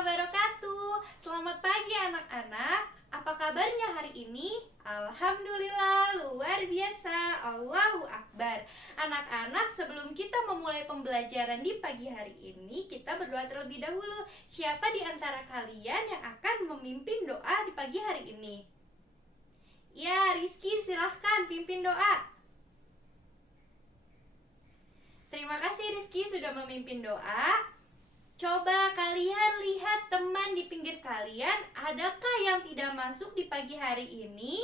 wabarakatuh. Selamat pagi anak-anak. Apa kabarnya hari ini? Alhamdulillah, luar biasa. Allahu Akbar. Anak-anak, sebelum kita memulai pembelajaran di pagi hari ini, kita berdoa terlebih dahulu. Siapa di antara kalian yang akan memimpin doa di pagi hari ini? Ya, Rizky, silahkan pimpin doa. Terima kasih Rizky sudah memimpin doa. Coba kalian lihat teman di pinggir kalian, adakah yang tidak masuk di pagi hari ini?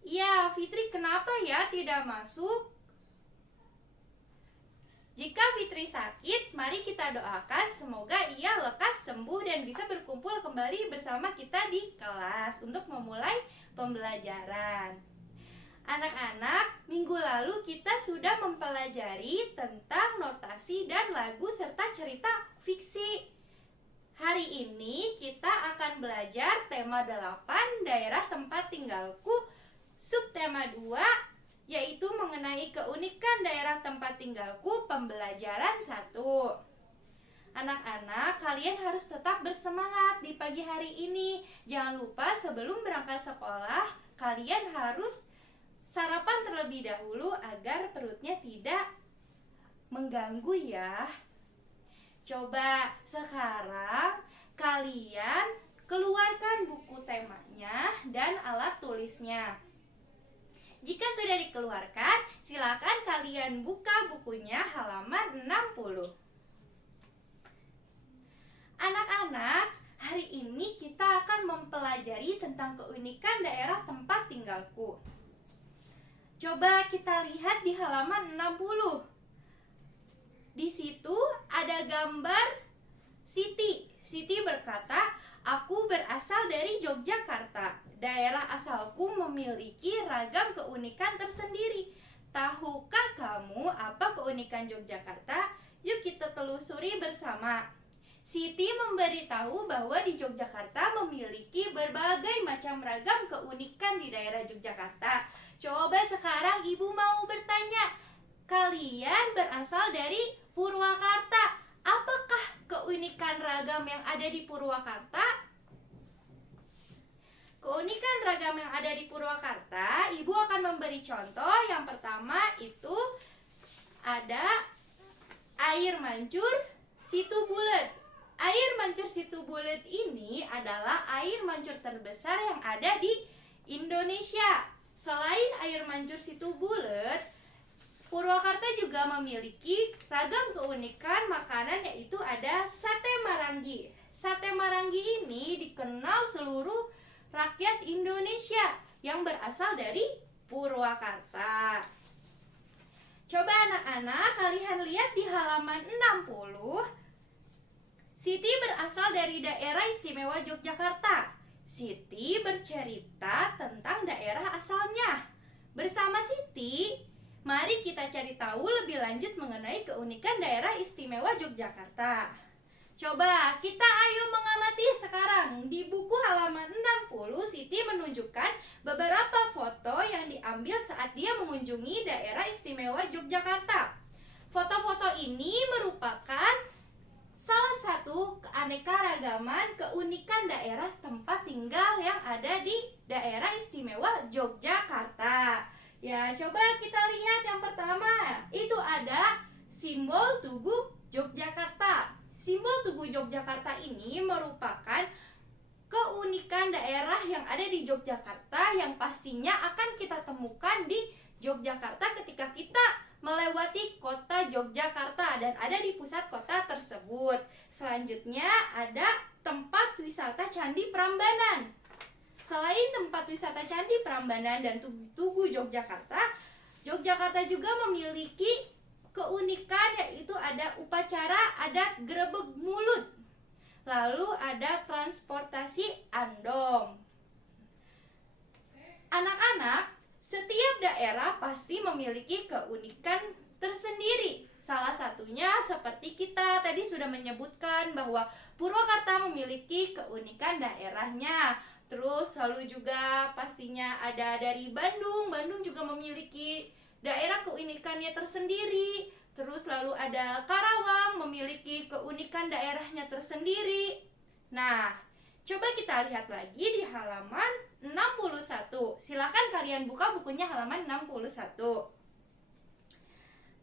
Ya, Fitri, kenapa ya tidak masuk? Jika Fitri sakit, mari kita doakan semoga ia lekas sembuh dan bisa berkumpul kembali bersama kita di kelas untuk memulai pembelajaran. Anak-anak, minggu lalu kita sudah mempelajari tentang notasi dan lagu serta cerita fiksi. Hari ini kita akan belajar tema 8, daerah tempat tinggalku, subtema 2, yaitu mengenai keunikan daerah tempat tinggalku, pembelajaran 1. Anak-anak, kalian harus tetap bersemangat di pagi hari ini. Jangan lupa sebelum berangkat sekolah, kalian harus sarapan terlebih dahulu agar perutnya tidak mengganggu ya. Coba sekarang kalian keluarkan buku temanya dan alat tulisnya. Jika sudah dikeluarkan, silakan kalian buka bukunya halaman 60. Anak-anak, hari ini kita akan mempelajari tentang keunikan daerah tempat tinggalku. Coba kita lihat di halaman 60. Di situ ada gambar Siti. Siti berkata, "Aku berasal dari Yogyakarta. Daerah asalku memiliki ragam keunikan tersendiri. Tahukah kamu apa keunikan Yogyakarta? Yuk kita telusuri bersama." Siti memberitahu bahwa di Yogyakarta memiliki berbagai macam ragam keunikan di daerah Yogyakarta. Coba sekarang ibu mau bertanya, kalian berasal dari Purwakarta. Apakah keunikan ragam yang ada di Purwakarta? Keunikan ragam yang ada di Purwakarta, ibu akan memberi contoh. Yang pertama itu ada air mancur Situ Bulet. Air mancur Situ Bulet ini adalah air mancur terbesar yang ada di Indonesia. Selain air mancur Situ Bulet, Purwakarta juga memiliki ragam keunikan makanan, yaitu ada sate marangi. Sate marangi ini dikenal seluruh rakyat Indonesia yang berasal dari Purwakarta. Coba anak-anak kalian lihat di halaman 60. Siti berasal dari daerah istimewa Yogyakarta. Siti bercerita tentang daerah asalnya. Bersama Siti, mari kita cari tahu lebih lanjut mengenai keunikan daerah istimewa Yogyakarta. Coba kita ayo mengamati sekarang. Di buku halaman 60, Siti menunjukkan beberapa foto yang diambil saat dia mengunjungi daerah istimewa Yogyakarta. Foto-foto ini merupakan salah satu keanekaragaman keunikan daerah tempat tinggal yang ada di daerah istimewa Yogyakarta. Ya, coba kita lihat yang pertama. Itu ada simbol Tugu Yogyakarta. Simbol Tugu Yogyakarta ini merupakan keunikan daerah yang ada di Yogyakarta yang pastinya akan kita temukan di Yogyakarta ketika kita melewati kota Yogyakarta dan ada di pusat kota tersebut. Selanjutnya ada tempat wisata Candi Prambanan. Selain tempat wisata Candi Prambanan dan Tugu Yogyakarta, Yogyakarta juga memiliki keunikan, yaitu ada upacara adat Grebeg Mulut. Lalu ada transportasi andong. Anak-anak, setiap daerah pasti memiliki keunikan tersendiri. Salah satunya seperti kita tadi sudah menyebutkan bahwa Purwakarta memiliki keunikan daerahnya. Terus lalu juga pastinya ada dari Bandung. Bandung juga memiliki daerah keunikannya tersendiri. Terus lalu ada Karawang, memiliki keunikan daerahnya tersendiri. Nah, coba kita lihat lagi di halaman 61. Silakan kalian buka bukunya halaman 61.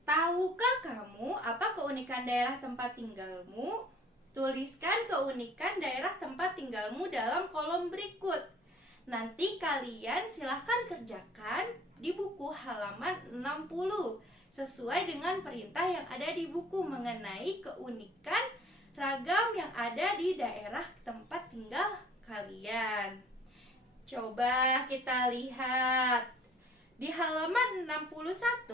Tahukah kamu apa keunikan daerah tempat tinggalmu? Tuliskan keunikan daerah tempat tinggalmu dalam kolom berikut. Nanti kalian silahkan kerjakan di buku halaman 60 sesuai dengan perintah yang ada di buku mengenai keunikan ragam yang ada di daerah tempat tinggal kalian. Coba kita lihat di halaman 61.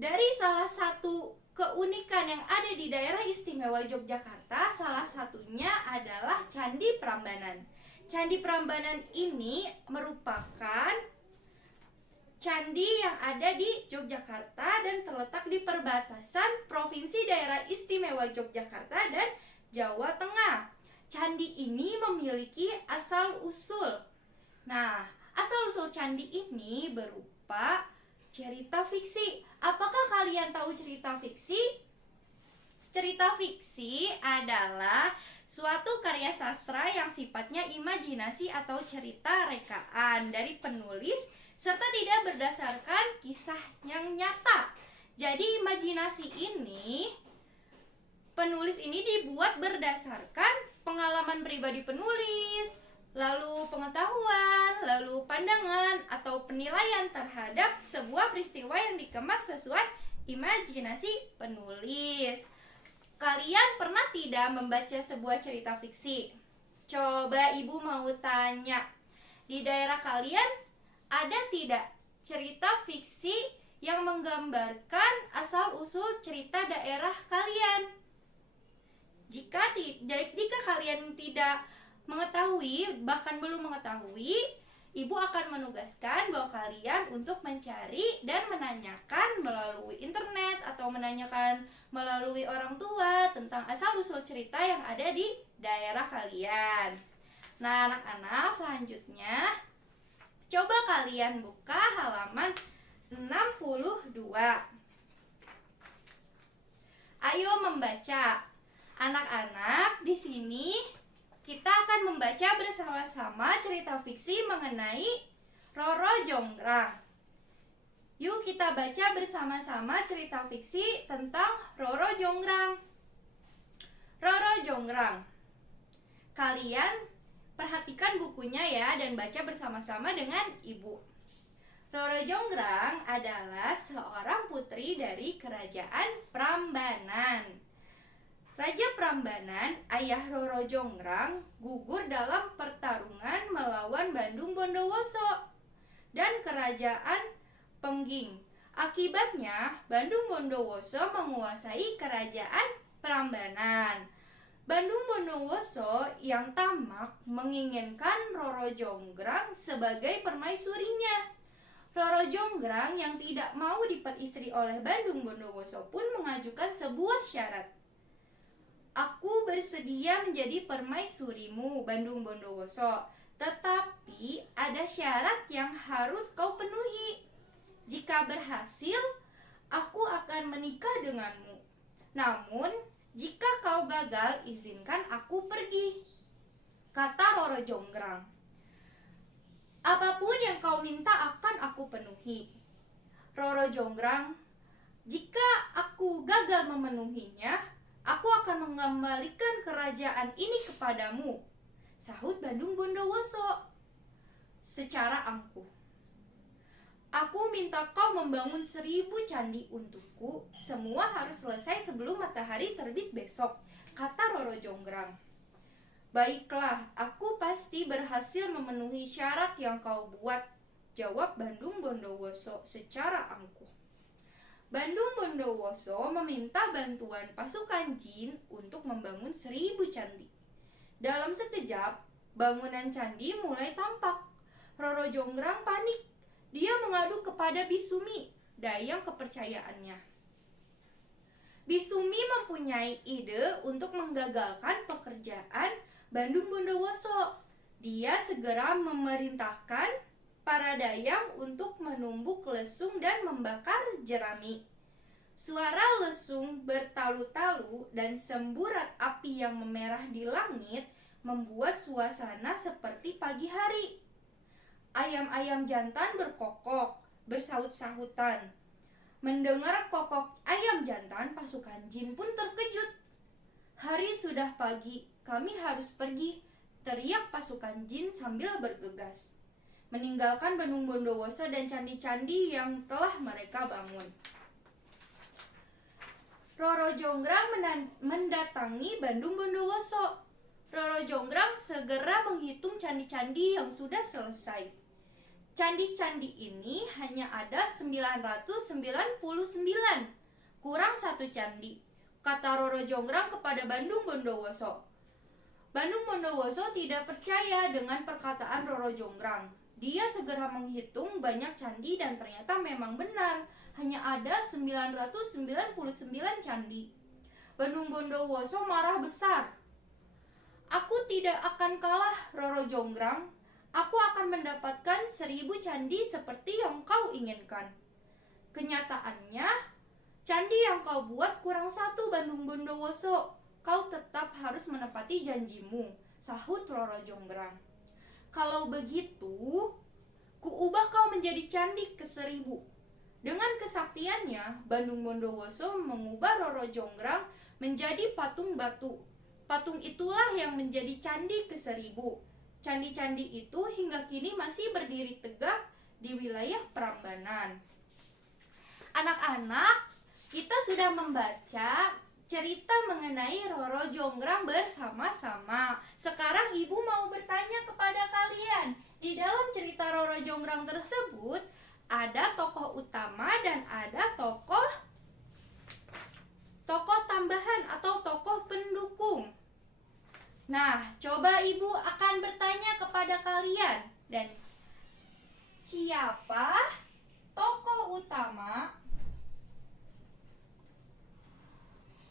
Dari salah satu keunikan yang ada di daerah istimewa Yogyakarta, salah satunya adalah Candi Prambanan. Candi Prambanan ini merupakan candi yang ada di Yogyakarta dan terletak di perbatasan Provinsi Daerah Istimewa Yogyakarta dan Jawa Tengah. Candi ini memiliki asal-usul. Nah, asal-usul candi ini berupa cerita fiksi. Apakah kalian tahu cerita fiksi? Cerita fiksi adalah suatu karya sastra yang sifatnya imajinasi atau cerita rekaan dari penulis serta tidak berdasarkan kisah yang nyata. Jadi imajinasi ini, penulis ini dibuat berdasarkan pengalaman pribadi penulis, lalu pengetahuan, lalu pandangan atau penilaian terhadap sebuah peristiwa yang dikemas sesuai imajinasi penulis. Kalian pernah tidak membaca sebuah cerita fiksi? Coba ibu mau tanya, di daerah kalian ada tidak cerita fiksi yang menggambarkan asal-usul cerita daerah kalian? Jika kalian tidak mengetahui, bahkan belum mengetahui, ibu akan menugaskan bahwa kalian untuk mencari dan menanyakan melalui internet atau menanyakan melalui orang tua tentang asal-usul cerita yang ada di daerah kalian. Nah, anak-anak, selanjutnya coba kalian buka halaman 62. Ayo membaca. Anak-anak, di sini kita akan membaca bersama-sama cerita fiksi mengenai Roro Jonggrang. Yuk kita baca bersama-sama cerita fiksi tentang Roro Jonggrang. Roro Jonggrang. Kalian perhatikan bukunya ya dan baca bersama-sama dengan ibu. Roro Jonggrang adalah seorang putri dari kerajaan Prambanan. Raja Prambanan, ayah Roro Jonggrang, gugur dalam pertarungan melawan Bandung Bondowoso dan kerajaan Pengging. Akibatnya, Bandung Bondowoso menguasai kerajaan Prambanan. Bandung Bondowoso yang tamak menginginkan Roro Jonggrang sebagai permaisurinya. Roro Jonggrang yang tidak mau diperistri oleh Bandung Bondowoso pun mengajukan sebuah syarat. Aku bersedia menjadi permaisurimu, Bandung Bondowoso, tetapi ada syarat yang harus kau penuhi. Jika berhasil, aku akan menikah denganmu. Namun, jika kau gagal, izinkan aku pergi, kata Roro Jonggrang. Apapun yang kau minta akan aku penuhi. Roro Jonggrang, jika aku gagal memenuhinya, aku akan mengembalikan kerajaan ini kepadamu, sahut Bandung Bondowoso secara angkuh. Aku minta kau membangun 1000 candi untukku. Semua harus selesai sebelum matahari terbit besok, kata Roro Jonggrang. Baiklah, aku pasti berhasil memenuhi syarat yang kau buat, jawab Bandung Bondowoso secara angkuh. Bandung Bondowoso meminta bantuan pasukan jin untuk membangun 1000 candi. Dalam sekejap, bangunan candi mulai tampak. Roro Jonggrang panik. Dia mengadu kepada Bisumi, dayang kepercayaannya. Bisumi mempunyai ide untuk menggagalkan pekerjaan Bandung Bondowoso. Dia segera memerintahkan para dayang untuk menumbuk lesung dan membakar jerami. Suara lesung bertalu-talu dan semburat api yang memerah di langit membuat suasana seperti pagi hari. Ayam-ayam jantan berkokok, bersaut-sahutan. Mendengar kokok ayam jantan, pasukan jin pun terkejut. Hari sudah pagi, kami harus pergi, teriak pasukan jin sambil bergegas, meninggalkan Bandung Bondowoso dan candi-candi yang telah mereka bangun. Roro Jonggrang mendatangi Bandung Bondowoso. Roro Jonggrang segera menghitung candi-candi yang sudah selesai. Candi-candi ini hanya ada 999, kurang satu candi, kata Roro Jonggrang kepada Bandung Bondowoso. Bandung Bondowoso tidak percaya dengan perkataan Roro Jonggrang. Dia segera menghitung banyak candi dan ternyata memang benar, hanya ada 999 candi. Bandung Bondowoso marah besar. Aku tidak akan kalah, Roro Jonggrang. Aku akan mendapatkan 1000 candi seperti yang kau inginkan. Kenyataannya, candi yang kau buat kurang satu, Bandung Bondowoso. Kau tetap harus menepati janjimu, sahut Roro Jonggrang. Kalau begitu, kuubah kau menjadi candi ke-1000. Dengan kesaktiannya, Bandung Bondowoso mengubah Roro Jonggrang menjadi patung batu. Patung itulah yang menjadi candi ke-1000. Candi-candi itu hingga kini masih berdiri tegak di wilayah Prambanan. Anak-anak, kita sudah membaca cerita mengenai Roro Jonggrang bersama-sama. Sekarang ibu mau bertanya kepada kalian. Di dalam cerita Roro Jonggrang tersebut, ada tokoh utama dan ada tokoh tambahan atau tokoh pendukung. Nah, coba ibu akan bertanya kepada kalian. Dan siapa tokoh utama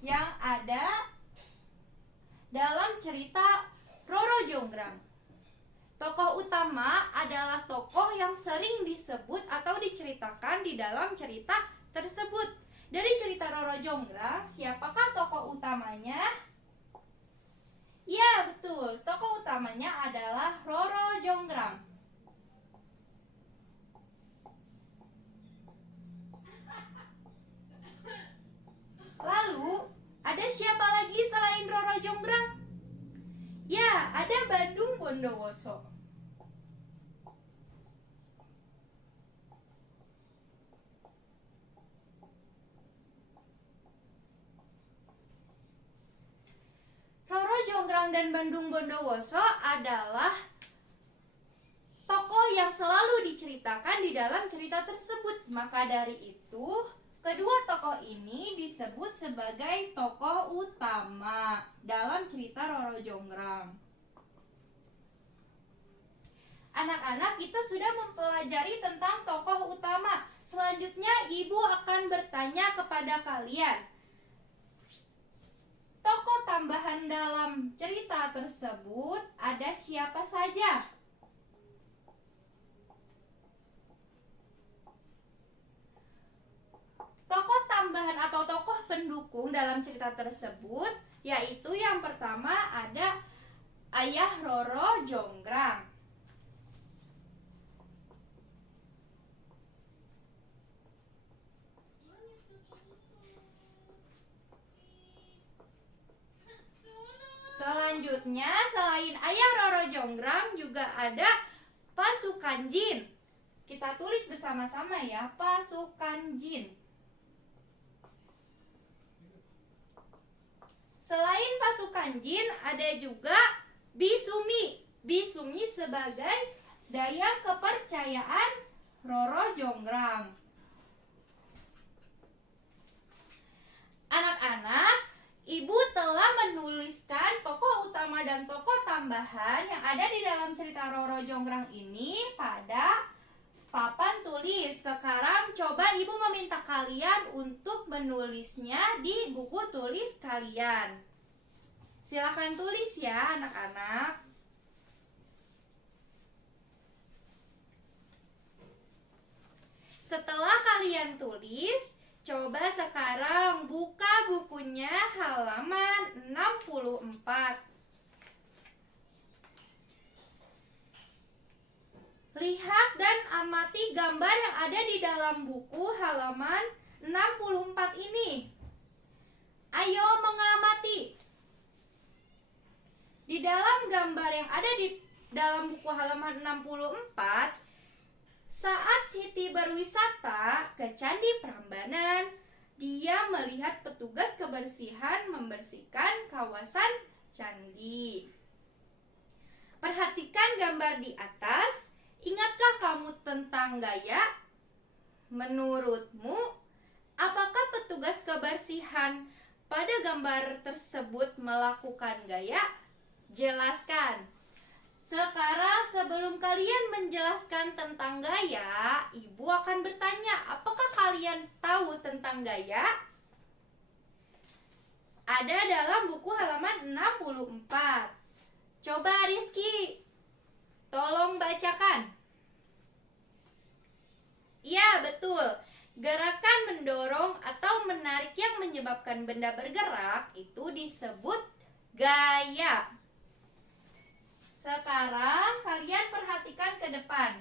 yang ada dalam cerita Roro Jonggrang? Tokoh utama adalah tokoh yang sering disebut atau diceritakan di dalam cerita tersebut. Dari cerita Roro Jonggrang, siapakah tokoh utamanya? Ya, betul. Tokoh utamanya adalah Roro Jonggrang. Lalu, ada siapa lagi selain Roro Jonggrang? Ya, ada Bandung Bondowoso. Roro Jonggrang dan Bandung Bondowoso adalah tokoh yang selalu diceritakan di dalam cerita tersebut. Maka dari itu, kedua tokoh ini disebut sebagai tokoh utama dalam cerita Roro Jonggrang. Anak-anak, kita sudah mempelajari tentang tokoh utama. Selanjutnya, ibu akan bertanya kepada kalian. Tokoh tambahan dalam cerita tersebut ada siapa saja? Tokoh tambahan atau tokoh pendukung dalam cerita tersebut yaitu yang pertama ada Ayah Roro Jonggrang. Selanjutnya, selain Ayah Roro Jonggrang juga ada pasukan jin. Kita tulis bersama-sama ya, pasukan jin. Selain pasukan jin, ada juga Bisumi. Bisumi sebagai daya kepercayaan Roro Jonggrang. Anak-anak, ibu telah menuliskan tokoh utama dan tokoh tambahan yang ada di dalam cerita Roro Jonggrang ini pada papan tulis. Sekarang coba ibu meminta kalian untuk menulisnya di buku tulis kalian. Silakan tulis ya anak-anak. Setelah kalian tulis, Coba sekarang buka bukunya halaman 64. Lihat dan amati gambar yang ada di dalam buku halaman 64 ini. Ayo mengamati. Di dalam gambar yang ada di dalam buku halaman 64, saat Siti berwisata ke Candi Prambanan, dia melihat petugas kebersihan membersihkan kawasan candi. Perhatikan gambar di atas. Ingatkah kamu tentang gaya? Menurutmu, apakah petugas kebersihan pada gambar tersebut melakukan gaya? Jelaskan. Sekarang sebelum kalian menjelaskan tentang gaya, Ibu akan bertanya, apakah kalian tahu tentang gaya? Ada dalam buku halaman 64. Coba Rizky, tolong bacakan. Ya, betul. Gerakan mendorong atau menarik yang menyebabkan benda bergerak itu disebut gaya. Sekarang kalian perhatikan ke depan.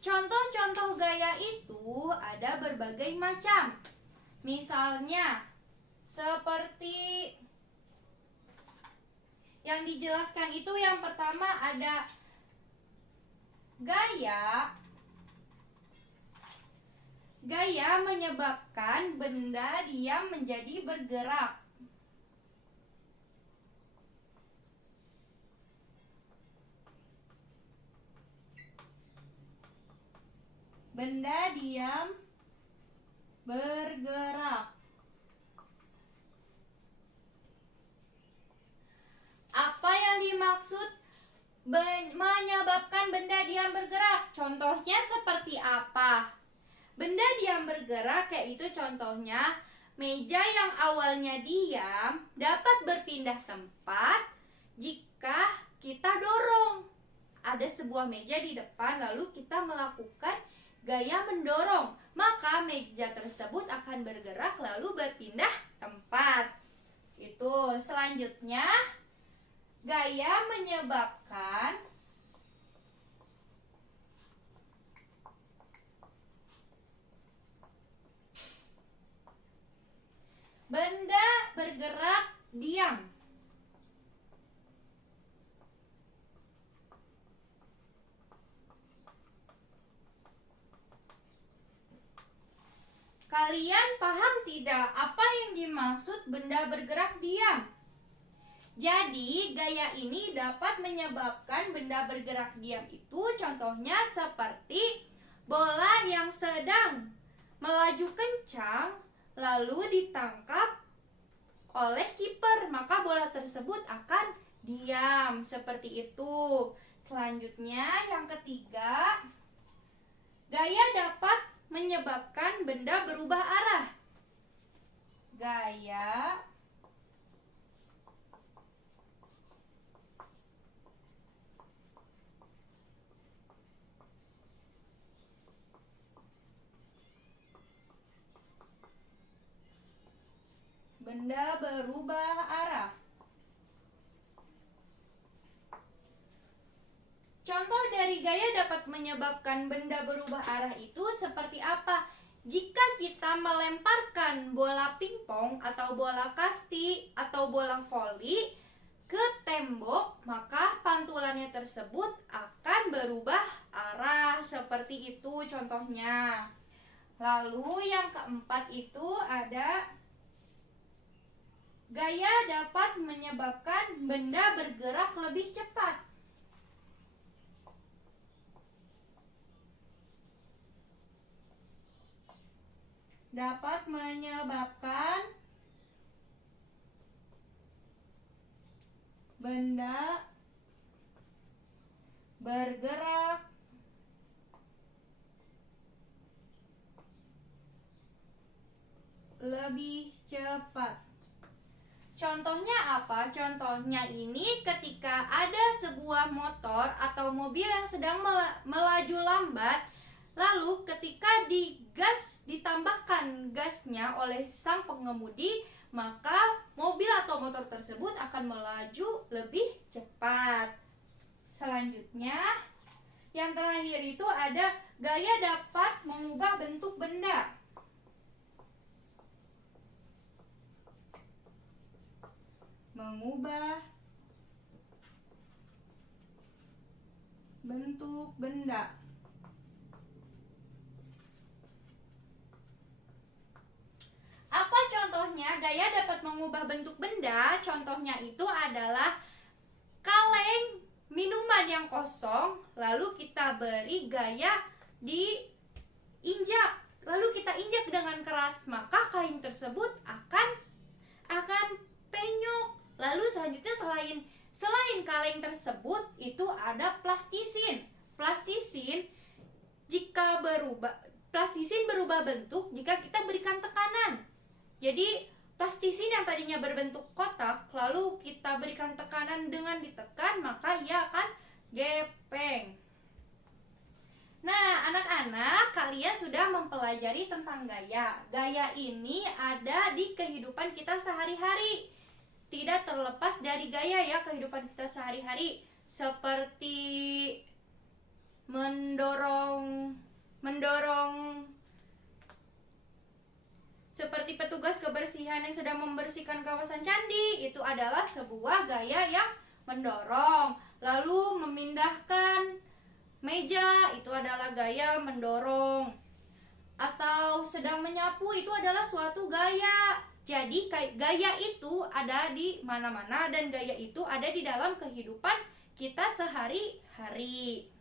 Contoh-contoh gaya itu ada berbagai macam. Misalnya, seperti yang dijelaskan itu yang pertama ada gaya. Gaya menyebabkan benda diam menjadi bergerak. Benda diam bergerak. Apa yang dimaksud menyebabkan benda diam bergerak? Contohnya seperti apa? Benda diam bergerak yaitu contohnya meja yang awalnya diam dapat berpindah tempat jika kita dorong. Ada sebuah meja di depan lalu kita melakukan gaya mendorong, maka meja tersebut akan bergerak lalu berpindah tempat. Itu selanjutnya gaya menyebabkan benda bergerak diam. Kalian paham tidak apa yang dimaksud benda bergerak diam? Jadi, gaya ini dapat menyebabkan benda bergerak diam itu contohnya seperti bola yang sedang melaju kencang lalu ditangkap oleh kiper, maka bola tersebut akan diam seperti itu. Selanjutnya yang ketiga, gaya dapat menyebabkan benda berubah arah. Gaya benda berubah arah. Contoh dari gaya dapat menyebabkan benda berubah arah itu seperti apa? Jika kita melemparkan bola pingpong atau bola kasti atau bola voli ke tembok, maka pantulannya tersebut akan berubah arah. Seperti itu contohnya. Lalu yang keempat itu ada gaya dapat menyebabkan benda bergerak lebih cepat. Dapat menyebabkan benda bergerak lebih cepat. Contohnya apa? Contohnya ini ketika ada sebuah motor atau mobil yang sedang melaju lambat, lalu ketika digas, ditambahkan gasnya oleh sang pengemudi, maka mobil atau motor tersebut akan melaju lebih cepat. Selanjutnya, yang terakhir itu ada gaya dapat mengubah bentuk benda. Mengubah bentuk benda. Apa contohnya gaya dapat mengubah bentuk benda? Contohnya itu adalah kaleng minuman yang kosong, lalu kita beri gaya diinjak, lalu kita injak dengan keras, maka kain tersebut akan penyok. Lalu selanjutnya selain kaleng tersebut itu ada plastisin. Plastisin berubah bentuk jika kita berikan tekanan. Jadi plastisin yang tadinya berbentuk kotak, lalu kita berikan tekanan dengan ditekan, maka ia akan gepeng. Nah, anak-anak, kalian sudah mempelajari tentang gaya. Gaya ini ada di kehidupan kita sehari-hari. Tidak terlepas dari gaya ya kehidupan kita sehari-hari, seperti mendorong seperti petugas kebersihan yang sedang membersihkan kawasan candi, itu adalah sebuah gaya yang mendorong. Lalu memindahkan meja, itu adalah gaya mendorong. Atau sedang menyapu, itu adalah suatu gaya. Jadi gaya itu ada di mana-mana, dan gaya itu ada di dalam kehidupan kita sehari-hari.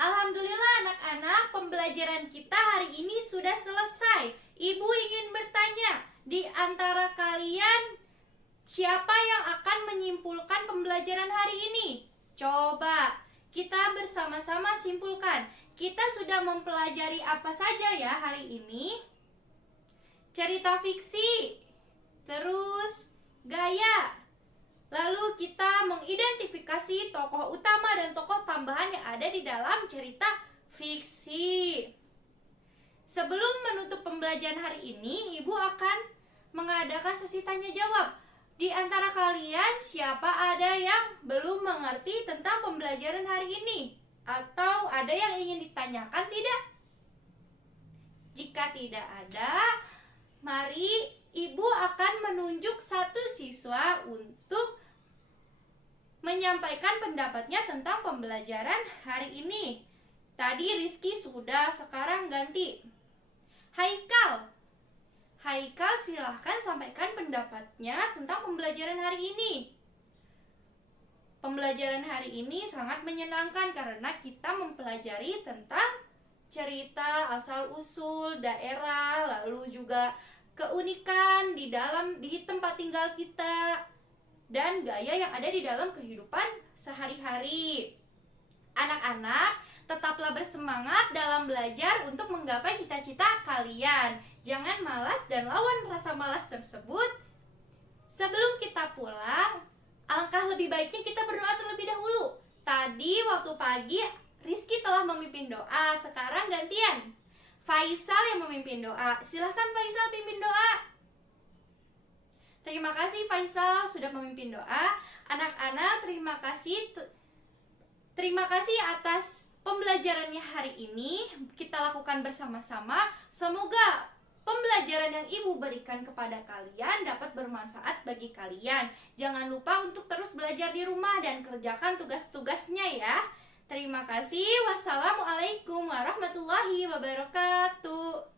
Alhamdulillah anak-anak, pembelajaran kita hari ini sudah selesai. Ibu ingin bertanya, di antara kalian siapa yang akan menyimpulkan pembelajaran hari ini? Coba kita bersama-sama simpulkan. Kita sudah mempelajari apa saja ya hari ini? Cerita fiksi, terus gaya. Lalu kita mengidentifikasi tokoh utama dan tokoh tambahan yang ada di dalam cerita fiksi. Sebelum menutup pembelajaran hari ini, Ibu akan mengadakan sesi tanya jawab. Di antara kalian, siapa ada yang belum mengerti tentang pembelajaran hari ini? Atau ada yang ingin ditanyakan tidak? Jika tidak ada, mari Ibu akan menunjuk satu siswa untuk menyampaikan pendapatnya tentang pembelajaran hari ini. Tadi Rizky sudah, sekarang ganti Haikal. Haikal, silahkan sampaikan pendapatnya tentang pembelajaran hari ini. Pembelajaran hari ini sangat menyenangkan karena kita mempelajari tentang cerita asal-usul daerah, lalu juga keunikan di tempat tinggal kita, dan gaya yang ada di dalam kehidupan sehari-hari. Anak-anak, tetaplah bersemangat dalam belajar untuk menggapai cita-cita kalian. Jangan malas dan lawan rasa malas tersebut. Sebelum kita pulang, alangkah lebih baiknya kita berdoa terlebih dahulu. Tadi waktu pagi Rizky telah memimpin doa, sekarang gantian Faisal yang memimpin doa. Silahkan Faisal pimpin doa. Terima kasih Faisal sudah memimpin doa. Anak-anak, terima kasih atas pembelajarannya hari ini. Kita lakukan bersama-sama. Semoga pembelajaran yang Ibu berikan kepada kalian dapat bermanfaat bagi kalian. Jangan lupa untuk terus belajar di rumah dan kerjakan tugas-tugasnya ya. Terima kasih. Wassalamualaikum warahmatullahi wabarakatuh.